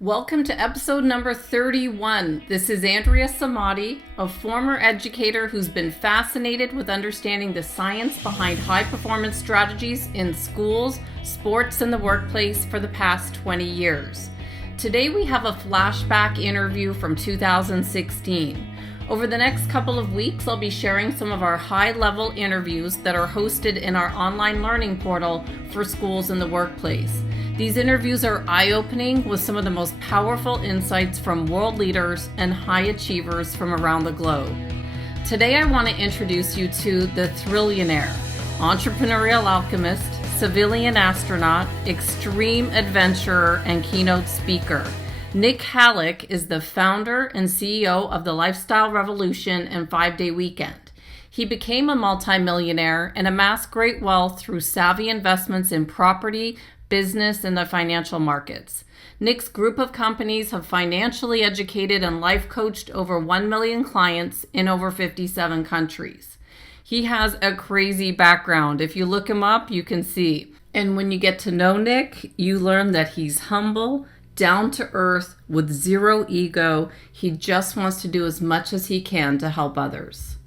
Welcome to episode number 31. This is Andrea Samadi, a former educator who's been fascinated with understanding the science behind high-performance strategies in schools, sports, and the workplace for the past 20 years. Today we have a flashback interview from 2016. Over the next couple of weeks, I'll be sharing some of our high-level interviews that are hosted in our online learning portal for schools and the workplace. These interviews are eye-opening with some of the most powerful insights from world leaders and high achievers from around the globe. Today I want to introduce you to the Thrillionaire, Entrepreneurial Alchemist, Civilian Astronaut, Extreme Adventurer, and Keynote Speaker. Nik Halik is the founder and CEO of the Lifestyle Revolution and 5-Day Weekend. He became a multi-millionaire and amassed great wealth through savvy investments in property, business, and the financial markets. Nik's group of companies have financially educated and life coached over 1 million clients in over 57 countries. He has a crazy background. If you look him up, you can see. And when you get to know Nik, you learn that he's humble, down to earth, with zero ego. He just wants to do as much as he can to help others.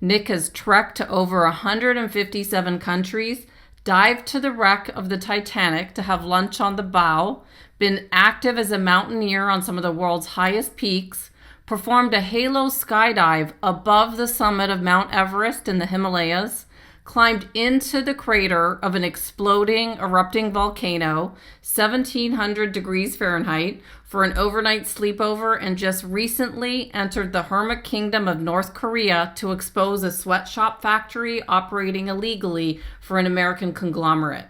Nik has trekked to over 157 countries, dived to the wreck of the Titanic to have lunch on the bow, been active as a mountaineer on some of the world's highest peaks, performed a halo skydive above the summit of Mount Everest in the Himalayas, climbed into the crater of an exploding, erupting volcano, 1,700 degrees Fahrenheit, for an overnight sleepover, and just recently entered the hermit kingdom of North Korea to expose a sweatshop factory operating illegally for an American conglomerate.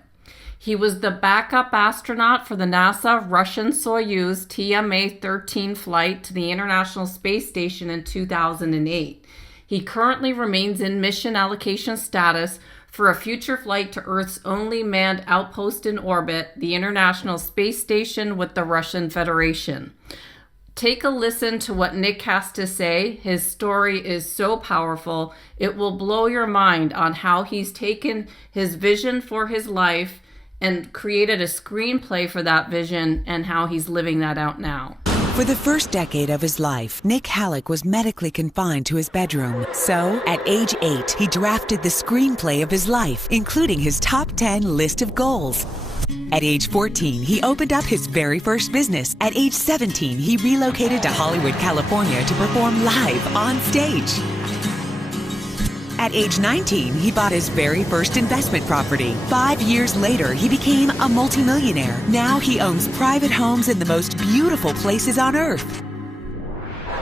He was the backup astronaut for the NASA Russian Soyuz TMA-13 flight to the International Space Station in 2008. He currently remains in mission allocation status for a future flight to Earth's only manned outpost in orbit, the International Space Station with the Russian Federation. Take a listen to what Nik has to say. His story is so powerful. It will blow your mind on how he's taken his vision for his life and created a screenplay for that vision and how he's living that out now. For the first decade of his life, Nik Halik was medically confined to his bedroom. So, at age 8, he drafted the screenplay of his life, including his top 10 list of goals. At age 14, he opened up his very first business. At age 17, he relocated to Hollywood, California to perform live on stage. At age 19, he bought his very first investment property. 5 years later, he became a multi-millionaire. Now he owns private homes in the most beautiful places on Earth.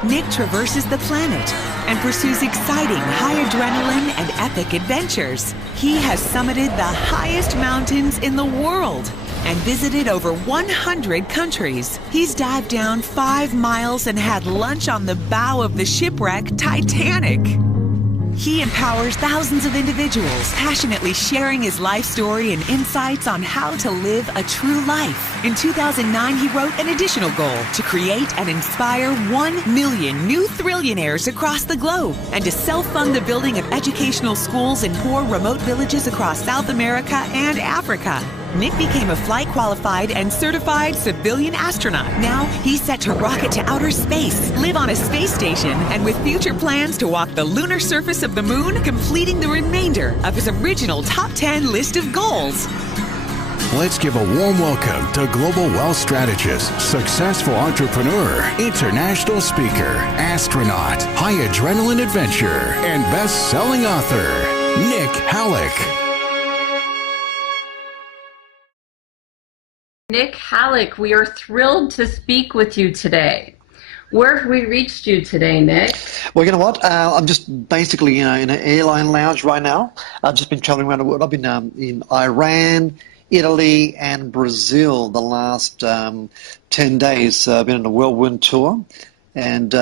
Nik traverses the planet and pursues exciting, high adrenaline and epic adventures. He has summited the highest mountains in the world and visited over 100 countries. He's dived down 5 miles and had lunch on the bow of the shipwreck Titanic. He empowers thousands of individuals, passionately sharing his life story and insights on how to live a true life. In 2009, he wrote an additional goal to create and inspire 1 million new Thrillionaires across the globe and to self-fund the building of educational schools in poor remote villages across South America and Africa. Nik became a flight-qualified and certified civilian astronaut. Now, he's set to rocket to outer space, live on a space station, and with future plans to walk the lunar surface of the moon, completing the remainder of his original top 10 list of goals. Let's give a warm welcome to global wealth strategist, successful entrepreneur, international speaker, astronaut, high adrenaline adventurer, and best-selling author, Nik Halik. Nik Halik, we are thrilled to speak with you today. Where have we reached you today, Nik? Well, you know what? I'm just basically, in an airline lounge right now. I've just been traveling around the world. I've been in Iran, Italy, and Brazil the last 10 days. I've been on a whirlwind tour, and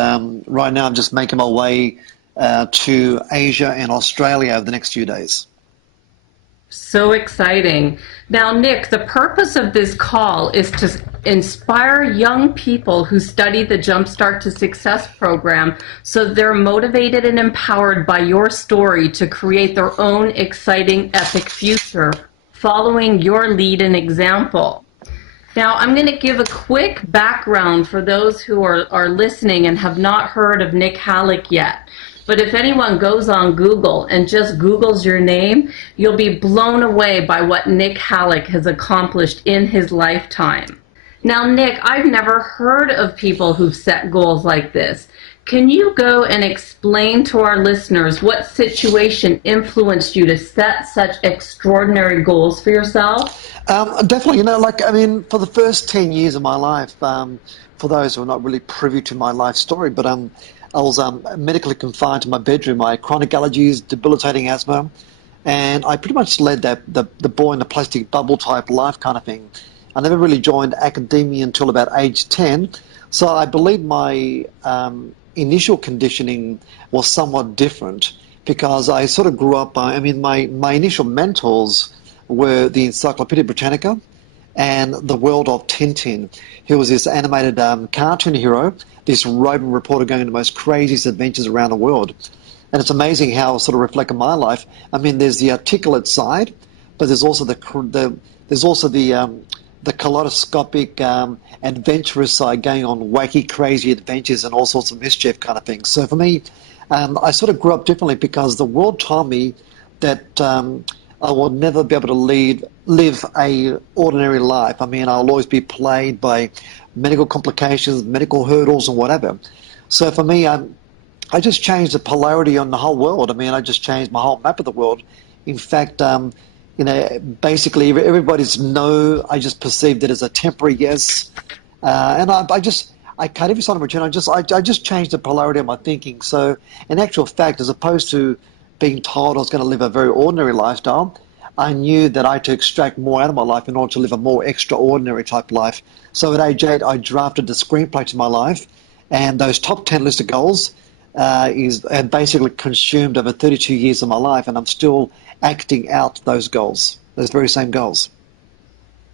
right now I'm just making my way to Asia and Australia over the next few days. So exciting. Now, Nik, the purpose of this call is to inspire young people who study the Jumpstart to Success program so they're motivated and empowered by your story to create their own exciting, epic future, following your lead and example. Now, I'm going to give a quick background for those who are listening and have not heard of Nik Halik yet. But if anyone goes on Google and just Googles your name, you'll be blown away by what Nik Halik has accomplished in his lifetime. Now, Nik, I've never heard of people who've set goals like this. Can you go and explain to our listeners what situation influenced you to set such extraordinary goals for yourself? Definitely, for the first 10 years of my life, for those who are not really privy to my life story, but I was medically confined to my bedroom. I had chronic allergies, debilitating asthma, and I pretty much led the boy in the plastic bubble type life kind of thing. I never really joined academia until about age 10, so I believe my initial conditioning was somewhat different because I sort of grew up, my initial mentors were the Encyclopedia Britannica and the world of Tintin. He was this animated cartoon hero, this roving reporter going on the most craziest adventures around the world. And it's amazing how it sort of reflected my life. I mean, there's the articulate side, but there's also the kaleidoscopic, adventurous side, going on wacky, crazy adventures and all sorts of mischief kind of things. So for me, I sort of grew up differently because the world told me that I will never be able to live a ordinary life. I mean, I'll always be plagued by medical complications, medical hurdles, and whatever. So for me, I just changed the polarity on the whole world. I mean, I just changed my whole map of the world. In fact, basically everybody's no, I just perceived it as a temporary yes. And I cut every sign of return. I just changed the polarity of my thinking. So in actual fact, as opposed to being told I was going to live a very ordinary lifestyle, I knew that I had to extract more out of my life in order to live a more extraordinary type life. So at age 8, I drafted the screenplay to my life, and those top 10 list of goals had basically consumed over 32 years of my life, and I'm still acting out those goals, those very same goals.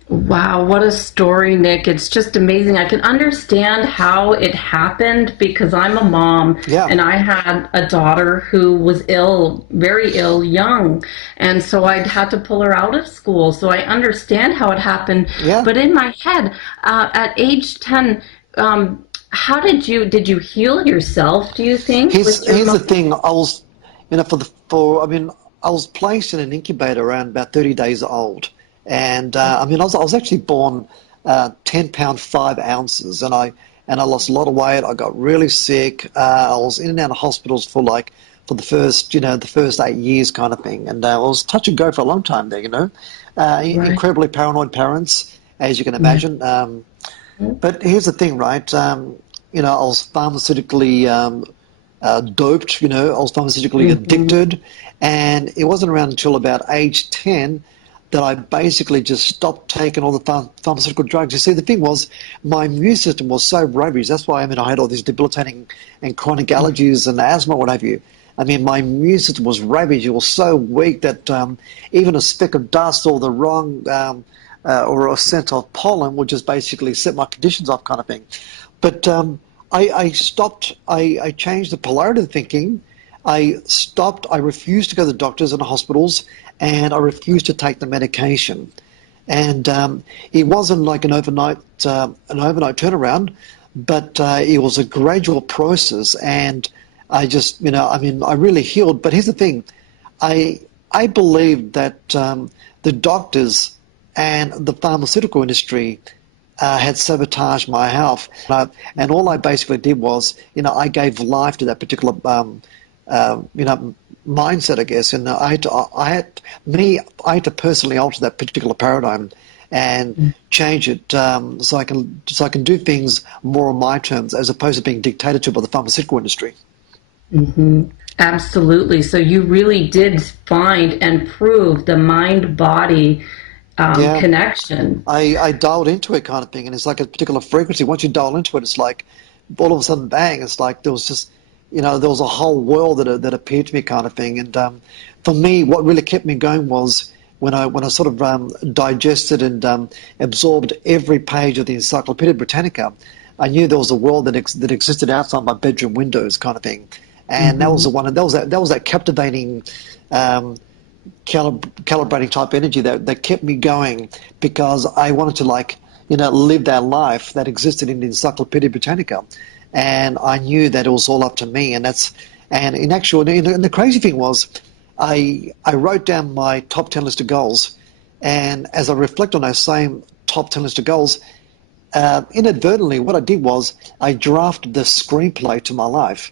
Wow, what a story, Nik. It's just amazing. I can understand how it happened because I'm a mom, and I had a daughter who was ill, very ill, young. And so I had to pull her out of school. So I understand how it happened. Yeah. But in my head, at age 10, how did you heal yourself, do you think? Here's the thing. I was, I was placed in an incubator around about 30 days old. And I was actually born 10 pound 5 ounces, and I lost a lot of weight. I got really sick. I was in and out of hospitals for the first 8 years kind of thing, and I was touch and go for a long time there. Right. Incredibly paranoid parents, as you can imagine. But here's the thing, right? I was pharmaceutically doped. I was pharmaceutically addicted, and it wasn't around until about age 10 that I basically just stopped taking all the pharmaceutical drugs. You see, the thing was, my immune system was so rubbish. That's why, I had all these debilitating and chronic allergies and asthma, what have you. I mean, my immune system was ravaged. It was so weak that even a speck of dust or the wrong or a scent of pollen would just basically set my conditions off kind of thing. But I stopped. I changed the polarity of thinking. I refused to go to the doctors and the hospitals, and I refused to take the medication. And it wasn't like an overnight turnaround, but it was a gradual process. And I just, I really healed. But here's the thing. I believe that the doctors and the pharmaceutical industry had sabotaged my health. And all I basically did was, I gave life to that particular mindset, I guess, and I had to personally alter that particular paradigm and change it so I can do things more on my terms as opposed to being dictated to by the pharmaceutical industry. Mm-hmm. Absolutely. So you really did find and prove the mind-body connection. I dialed into it kind of thing, and it's like a particular frequency. Once you dial into it, it's like all of a sudden, bang! It's like there was just there was a whole world that appeared to me kind of thing. And for me, what really kept me going was when I sort of digested and absorbed every page of the Encyclopedia Britannica. I knew there was a world that existed outside my bedroom windows kind of thing. And that was the one. And that was that captivating, calibrating type energy that kept me going, because I wanted to lived our life that existed in the Encyclopedia Britannica. And I knew that it was all up to me. And the crazy thing was, I wrote down my top 10 list of goals. And as I reflect on those same top 10 list of goals, inadvertently, what I did was I drafted the screenplay to my life.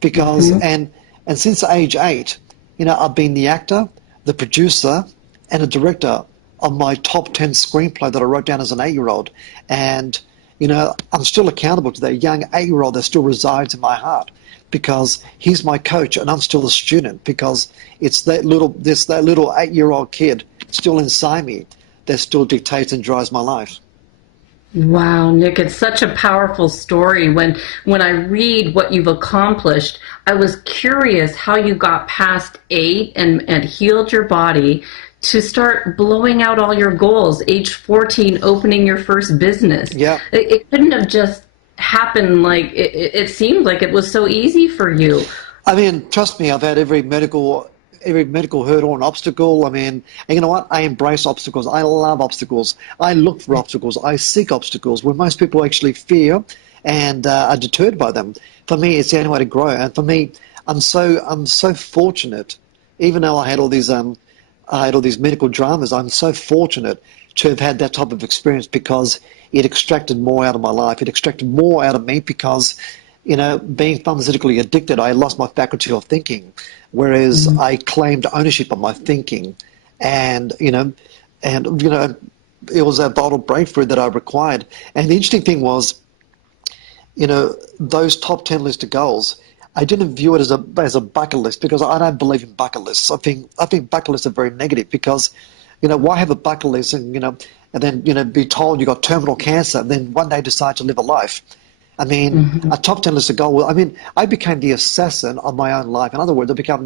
Because, and since age 8, I've been the actor, the producer, and the director of my top 10 screenplay that I wrote down as an 8-year-old. And, I'm still accountable to that young 8-year-old that still resides in my heart, because he's my coach and I'm still a student, because it's that little 8-year-old kid still inside me that still dictates and drives my life. Wow, Nik, it's such a powerful story. When I read what you've accomplished, I was curious how you got past 8 and healed your body to start blowing out all your goals. Age 14, opening your first business. Yeah. It couldn't have just happened like it seemed like it was so easy for you. I mean, trust me, I've had every medical hurdle and obstacle. I mean, and you know what? I embrace obstacles. I love obstacles. I look for obstacles. I seek obstacles where most people actually fear and are deterred by them. For me, it's the only way to grow. And for me, I'm so fortunate. Even though I had all these medical dramas, I'm so fortunate to have had that type of experience, because it extracted more out of my life. It extracted more out of me because, being pharmaceutically addicted, I lost my faculty of thinking, whereas I claimed ownership of my thinking, and it was a vital breakthrough that I required. And the interesting thing was, those top 10 list of goals, I didn't view it as a bucket list, because I don't believe in bucket lists. I think bucket lists are very negative, because, why have a bucket list and then be told you got terminal cancer and then one day decide to live a life? I mean, a top 10 list of goals. I mean, I became the assassin of my own life. In other words, I became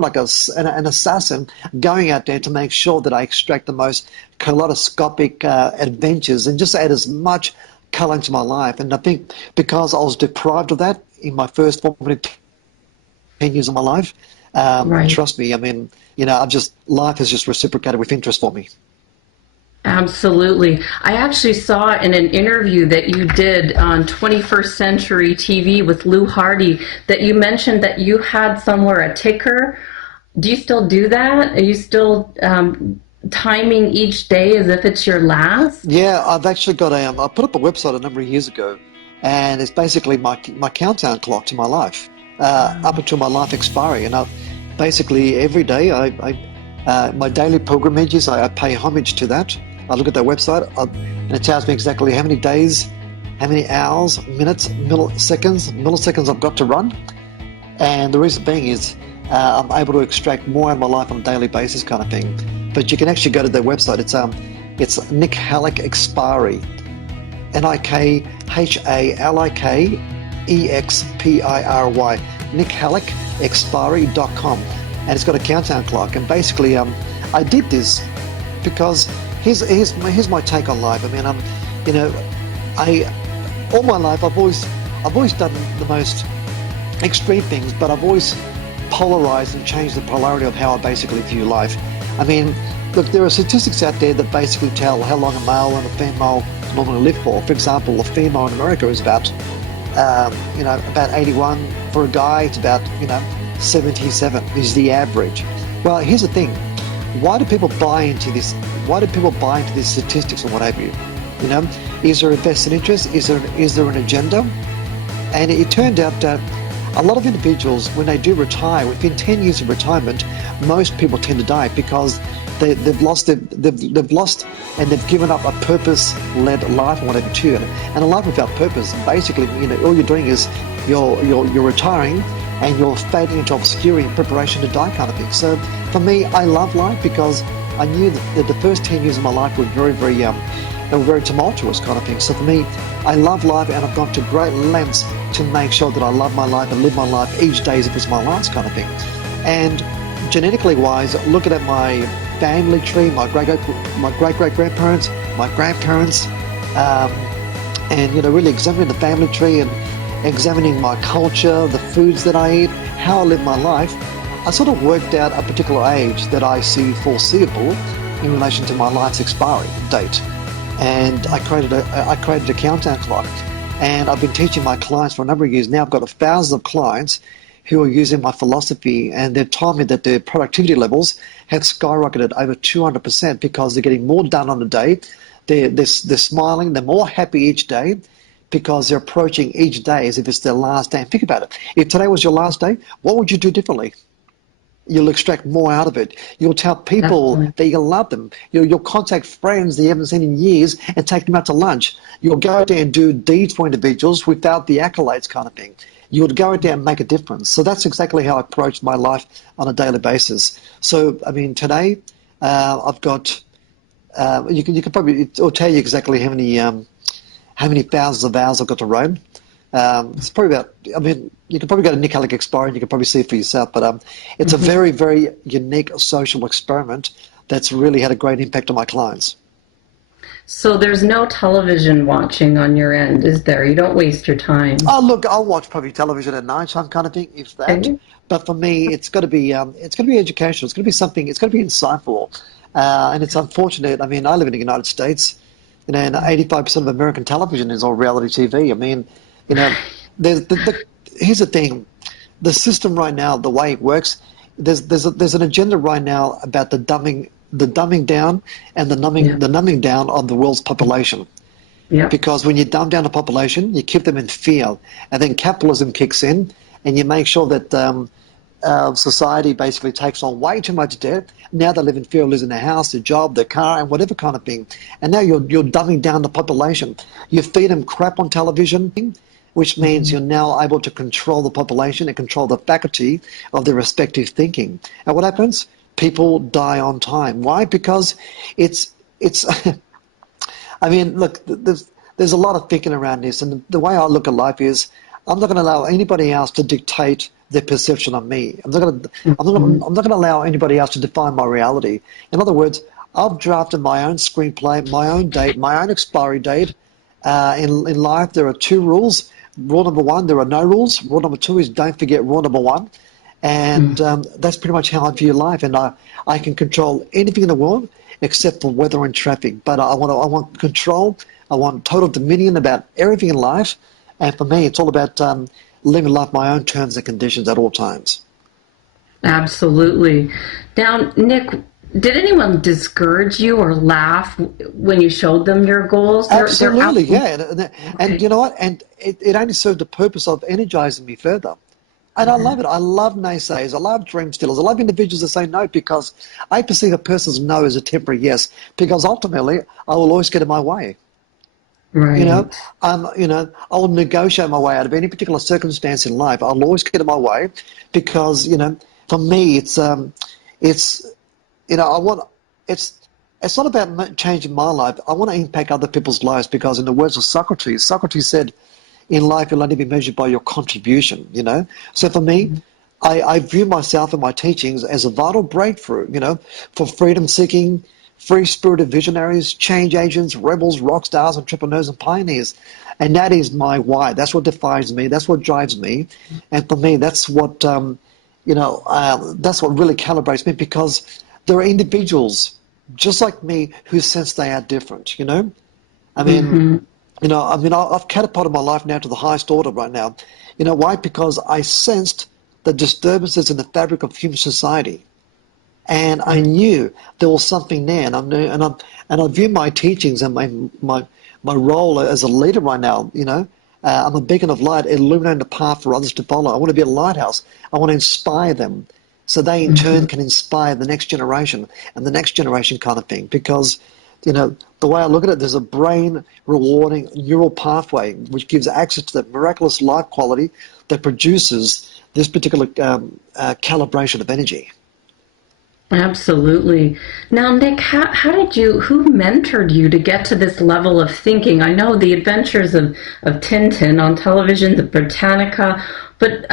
like an assassin going out there to make sure that I extract the most kaleidoscopic adventures and just add as much color into my life. And I think because I was deprived of that in my first 10 years of my life, Right. trust me, I mean, life has just reciprocated with interest for me. Absolutely. I actually saw in an interview that you did on 21st Century TV with Lou Hardy that you mentioned that you had somewhere a ticker. Do you still do that? Are you still timing each day as if it's your last? Yeah, I've actually got I put up a website a number of years ago, and it's basically my countdown clock to my life, up until my life expiry. And basically every day, my daily pilgrimages, I pay homage to that. I look at that website, and it tells me exactly how many days, how many hours, minutes, milliseconds I've got to run. And the reason being is I'm able to extract more out of my life on a daily basis, kind of thing. But you can actually go to their website. It's Nik Halik Expiry, NikHalikExpiry, NikHalikExpiry.com, and it's got a countdown clock. And basically, I did this because here's my take on life. I mean, all my life I've always done the most extreme things, but I've always polarized and changed the polarity of how I basically view life. I mean, look, there are statistics out there that basically tell how long a male and a female normally live for. For example, a female in America is about 81. For a guy, it's about 77 is the average. Well, here's the thing: why do people buy into this? Why do people buy into these statistics and what have you? Is there a vested interest? Is there an agenda? And it turned out that a lot of individuals, when they do retire, within 10 years of retirement, most people tend to die because they've lost and they've given up a purpose-led life and whatever too. And a life without purpose, basically, all you're doing is you're retiring and you're fading into obscurity in preparation to die, kind of thing. So for me, I love life because I knew that the first 10 years of my life were very, very they were very tumultuous, kind of thing. So for me, I love life, and I've gone to great lengths to make sure that I love my life and live my life each day as if it's my last, kind of thing. And genetically wise, looking at my family tree, my great great grandparents, my grandparents, and really examining the family tree and examining my culture, the foods that I eat, how I live my life, I sort of worked out a particular age that I see foreseeable in relation to my life's expiry date. and I created a countdown clock. And I've been teaching my clients for a number of years now. I've got thousands of clients who are using my philosophy, and they've told me that their productivity levels have skyrocketed over 200% because they're getting more done on the day. They're smiling, they're more happy each day because they're approaching each day as if it's their last day. And think about it. If today was your last day, what would you do differently? You'll extract more out of it. You'll tell people that you love them. You'll contact friends that you haven't seen in years and take them out to lunch. You'll go out there and do deeds for individuals without the accolades kind of thing. You would go out there and make a difference. So that's exactly how I approach my life on a daily basis. So, I mean, today I've got, you can probably, it'll tell you exactly how many thousands of hours I've got to run. It's probably about, I mean, you can probably go to Nik Halik Explorer and you can probably see it for yourself, but it's a very, very unique social experiment that's really had a great impact on my clients. So there's no television watching on your end, is there? You don't waste your time. Oh, look, I'll watch probably television at night, some kind of thing, if that. Okay. But for me, it's got to be educational. It's got to be something. It's got to be insightful. And it's unfortunate. I mean, I live in the United States, and 85% of American television is all reality TV. I mean, here's the thing: the system right now, the way it works, there's an agenda right now about the dumbing down and the numbing down of the world's population. Yeah. Because when you dumb down the population, you keep them in fear, and then capitalism kicks in, and you make sure that society basically takes on way too much debt. Now they live in fear of losing their house, their job, their car, and whatever kind of thing. And now you're dumbing down the population. You feed them crap on television, which means you're now able to control the population and control the faculty of their respective thinking. And what happens? People die on time. Why? Because it's I mean, look, there's a lot of thinking around this, and the way I look at life is I'm not going to allow anybody else to dictate their perception of me. I'm not going to allow anybody else to define my reality. In other words, I've drafted my own screenplay, my own date, my own expiry date. In life, there are two rules. Rule number one, there are no rules. Rule number two is don't forget rule number one. And that's pretty much how I view life. And I can control anything in the world except for weather and traffic. But I want control. I want total dominion about everything in life. And for me, it's all about living life my own terms and conditions at all times. Absolutely. Now, Nik, did anyone discourage you or laugh when you showed them your goals? Absolutely, yeah. And you know what? And it only served the purpose of energizing me further. And I love it. I love naysayers. I love dream stealers. I love individuals that say no, because I perceive a person's no as a temporary yes, because ultimately I will always get in my way. Right. I will negotiate my way out of any particular circumstance in life. I'll always get in my way because, for me, it's not about changing my life. I want to impact other people's lives because, in the words of Socrates said, in life, you'll only be measured by your contribution, So for me, I view myself and my teachings as a vital breakthrough, for freedom-seeking, free-spirited visionaries, change agents, rebels, rock stars, entrepreneurs, and pioneers. And that is my why. That's what defines me. That's what drives me. And for me, that's what, that's what really calibrates me, because there are individuals just like me who sense they are different, I mean, I've catapulted my life now to the highest order right now. Why? Because I sensed the disturbances in the fabric of human society. And I knew there was something there, and I view my teachings and my role as a leader right now. I'm a beacon of light, illuminating the path for others to follow. I want to be a lighthouse. I want to inspire them, so they in turn can inspire the next generation and the next generation kind of thing. Because the way I look at it, there's a brain rewarding neural pathway which gives access to that miraculous life quality that produces this particular calibration of energy. Absolutely. Now, Nik, who mentored you to get to this level of thinking? I know the adventures of Tintin on television, the Britannica, but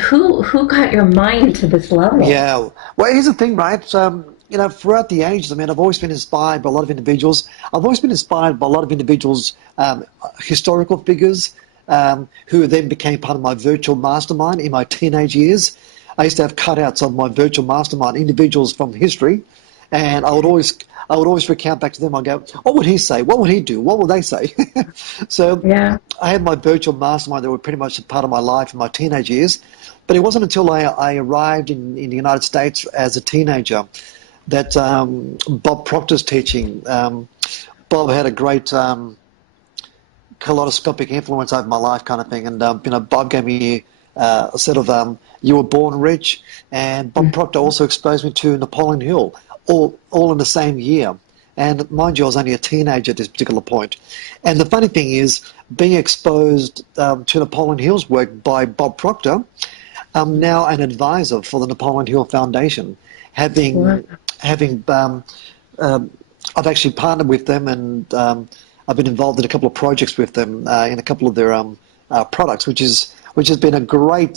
who got your mind to this level? Yeah. Well, here's the thing, right? Throughout the ages, I've always been inspired by a lot of individuals. I've always been inspired by a lot of individuals, historical figures, who then became part of my virtual mastermind in my teenage years. I used to have cutouts of my virtual mastermind, individuals from history, And I would always recount back to them. I go, what would he say? What would he do? What would they say? So Yeah. I had my virtual mastermind that were pretty much a part of my life in my teenage years. But it wasn't until I arrived in the United States as a teenager that Bob Proctor's teaching. Bob had a great kaleidoscopic influence over my life, kind of thing. And Bob gave me a set of You Were Born Rich, and Bob Proctor also exposed me to Napoleon Hill, all in the same year. And mind you, I was only a teenager at this particular point. And the funny thing is, being exposed to Napoleon Hill's work by Bob Proctor, I'm now an advisor for the Napoleon Hill Foundation, I've actually partnered with them, and I've been involved in a couple of projects with them in a couple of their products, which has been a great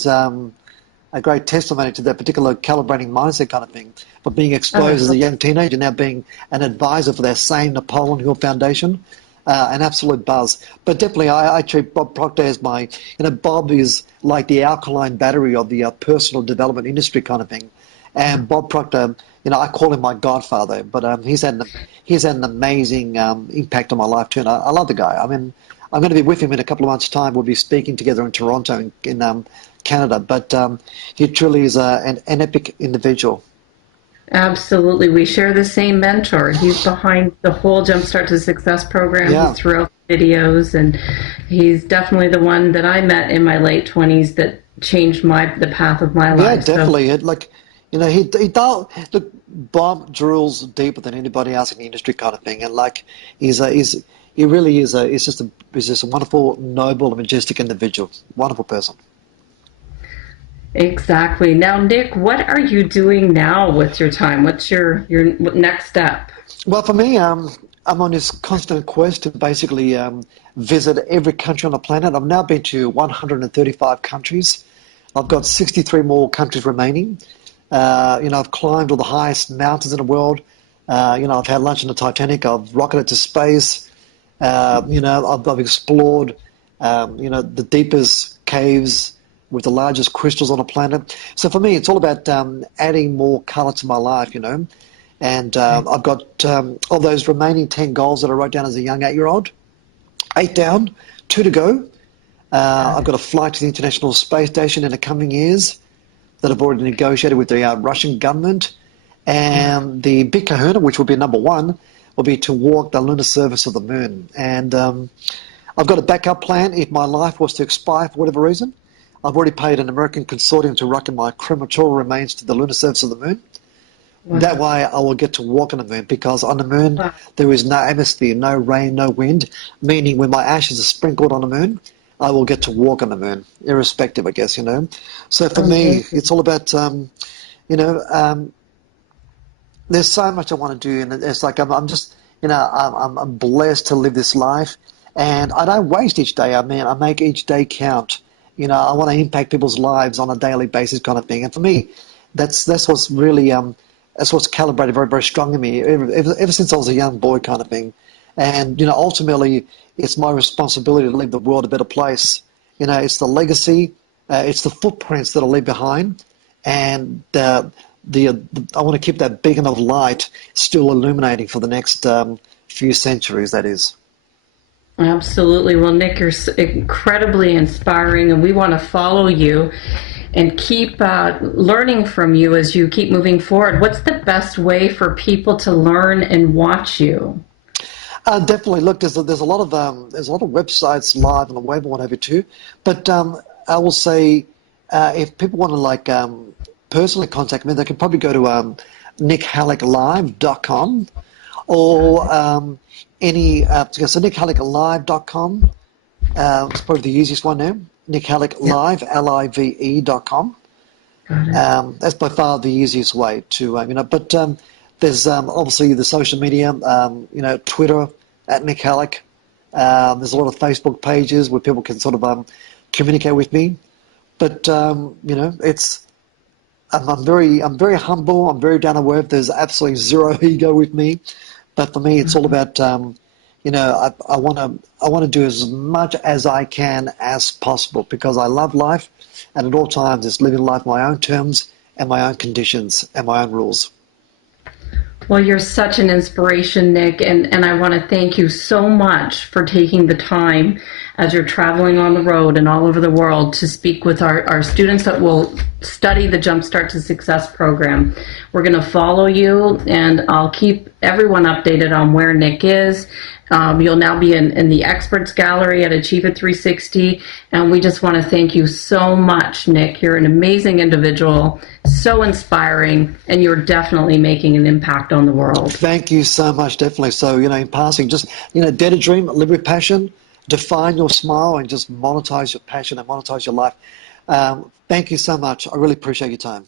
testimony to that particular calibrating mindset kind of thing. But being exposed as a young teenager, now being an advisor for that same Napoleon Hill Foundation, an absolute buzz. But definitely, I treat Bob Proctor as my, Bob is like the alkaline battery of the personal development industry kind of thing. And Bob Proctor, I call him my godfather, but he's had an amazing impact on my life too. And I love the guy. I mean, I'm going to be with him in a couple of months' time. We'll be speaking together in Toronto, in Canada. But he truly is an epic individual. Absolutely. We share the same mentor. He's behind the whole Jumpstart to Success program. Yeah. He's throughout the videos, and he's definitely the one that I met in my late 20s that changed the path of my life. Yeah, definitely. Look, Bob drills deeper than anybody else in the industry, kind of thing, and he really is he's just a wonderful, noble, and majestic individual, wonderful person. Exactly. Now, Nik, what are you doing now with your time? What's your next step? Well, for me, I'm on this constant quest to basically visit every country on the planet. I've now been to 135 countries. I've got 63 more countries remaining. I've climbed all the highest mountains in the world. I've had lunch on the Titanic. I've rocketed to space. I've explored, the deepest caves with the largest crystals on the planet. So for me, it's all about adding more color to my life, And I've got of those remaining 10 goals that I wrote down as a young 8-year-old, 8 down, 2 to go. I've got a flight to the International Space Station in the coming years that I've already negotiated with the Russian government. And the big kahuna, which will be number 1, will be to walk the lunar surface of the moon. And I've got a backup plan if my life was to expire for whatever reason. I've already paid an American consortium to rocket my crematorial remains to the lunar surface of the moon. Wow. That way I will get to walk on the moon, because on the moon there is no atmosphere, no rain, no wind, meaning when my ashes are sprinkled on the moon, I will get to walk on the moon, irrespective, I guess, So for me, it's all about, there's so much I want to do, and it's like I'm just, I'm blessed to live this life, and I don't waste each day. I mean, I make each day count. I want to impact people's lives on a daily basis, kind of thing. And for me, that's what's really that's what's calibrated very, very strong in me ever since I was a young boy, kind of thing. And ultimately, it's my responsibility to leave the world a better place. It's the legacy, it's the footprints that I leave behind, and I want to keep that beacon of light still illuminating for the next few centuries. That is. Absolutely. Well, Nik, you're incredibly inspiring, and we want to follow you and keep learning from you as you keep moving forward. What's the best way for people to learn and watch you? Definitely. Look, there's a lot of websites live on the web and what have you too. But I will say, if people want to personally contact me, they can probably go to nikhaliklive.com or so nikhaliklive.com. It's probably the easiest one now. nikhaliklive, live.com. That's by far the easiest way to, but there's obviously the social media, Twitter at Nik Halik. There's a lot of Facebook pages where people can sort of communicate with me. But it's I'm very humble. I'm very down to earth. There's absolutely zero ego with me. But for me, it's all about I want to do as much as I can as possible, because I love life, and at all times it's living life on my own terms and my own conditions and my own rules. Well, you're such an inspiration, Nik, and I want to thank you so much for taking the time as you're traveling on the road and all over the world to speak with our students that will study the Jumpstart to Success program. We're going to follow you, and I'll keep everyone updated on where Nik is. You'll now be in the Experts Gallery at Achieve It 360, and we just want to thank you so much, Nik. You're an amazing individual, so inspiring, and you're definitely making an impact on the world. Thank you so much, definitely. So, in passing, just, dare to dream, live with passion, define your smile, and just monetize your passion and monetize your life. Thank you so much. I really appreciate your time.